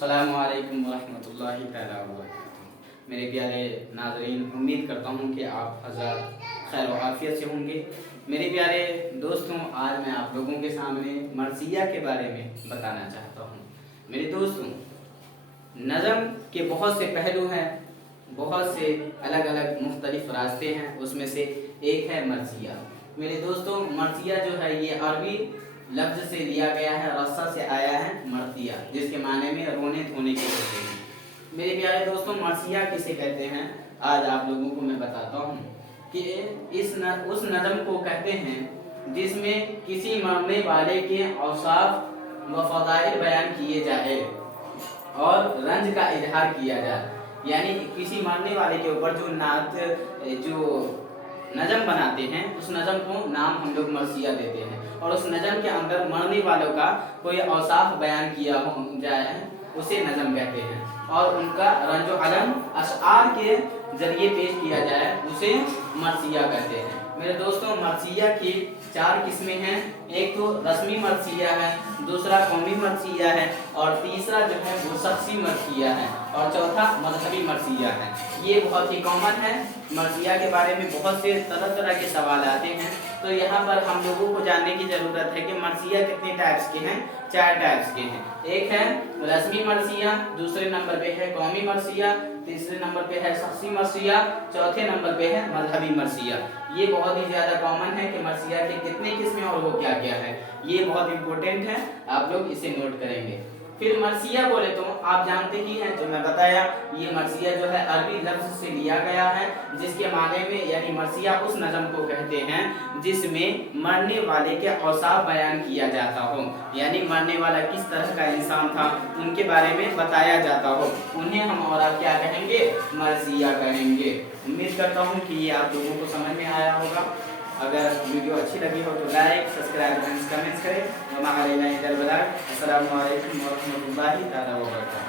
अस्सलामु अलैकुम वरहमतुल्लाहि तआला वबरकातुहू। मेरे प्यारे नाज़रीन, उम्मीद करता हूँ कि आप हज़रत खैर व आफियत से होंगे। मेरे प्यारे दोस्तों, आज मैं आप लोगों के सामने मर्सिया के बारे में बताना चाहता हूँ। मेरे दोस्तों, नज़म के बहुत से पहलू हैं, बहुत से अलग अलग मुख्तलिफ रास्ते हैं, उसमें से एक है मर्सिया। मेरे दोस्तों, मर्सिया जो है ये अरबी लफ्ज़ से लिया गया है, रस्सा से आया है मर्तिया, जिसके माने में रोने धोने के होते हैं। मेरे प्यारे दोस्तों, मर्सिया किसे कहते हैं आज आप लोगों को मैं बताता हूँ कि उस नज़म को कहते हैं जिसमें किसी मरने वाले के औसाफ व फ़ज़ाइल बयान किए जाए और रंज का इजहार किया जाए। यानी किसी मरने वाले के ऊपर जो नज़म बनाते हैं, उस नज़म को नाम हम लोग मर्सिया देते हैं, और उस नज़म के अंदर मरने वालों का कोई औसाफ बयान किया हो जाए उसे नज़म कहते हैं, और उनका रंजो अलम अशआर के जरिए पेश किया जाए उसे मर्सिया कहते हैं। मेरे दोस्तों, मर्सिया की 4 किस्में हैं। एक तो रस्मी मर्सिया है, दूसरा कौमी मर्सिया है, और तीसरा जो है वो शख्सी मर्सिया है, और चौथा मजहबी मर्सिया है। ये बहुत ही कॉमन है। मर्सिया के बारे में बहुत से तरह तरह के सवाल आते हैं, तो यहाँ पर हम लोगों को जानने की ज़रूरत है कि मर्सिया कितने टाइप्स के हैं। 4 टाइप्स के हैं। एक है रस्मी मर्सिया, दूसरे नंबर पे है कौमी मर्सिया, तीसरे नंबर पे है शख्सी मर्सिया, चौथे नंबर पे है मजहबी मर्सिया। ये बहुत ही ज़्यादा कॉमन है कि मर्सिया के कितने किस्में और वो क्या क्या है। ये बहुत इंपॉर्टेंट है, आप लोग इसे नोट करेंगे। फिर मर्सिया बोले तो आप जानते ही हैं, जो मैं बताया, ये मर्सिया जो है अरबी लफ्ज़ से लिया गया है, जिसके माने में यानी मर्सिया उस नज़म को कहते हैं जिसमें मरने वाले के औसाफ बयान किया जाता हो, यानी मरने वाला किस तरह का इंसान था उनके बारे में बताया जाता हो, उन्हें हम और आप क्या कहेंगे, मर्सिया कहेंगे। उम्मीद करता हूँ कि ये आप लोगों को समझ में आया होगा। अगर वीडियो अच्छी लगी हो तो लाइक, सब्सक्राइब, कमेंट्स करें। अस्सलामु अलैकुम वरहमतुल्लाहि तआला वबरकातुहू।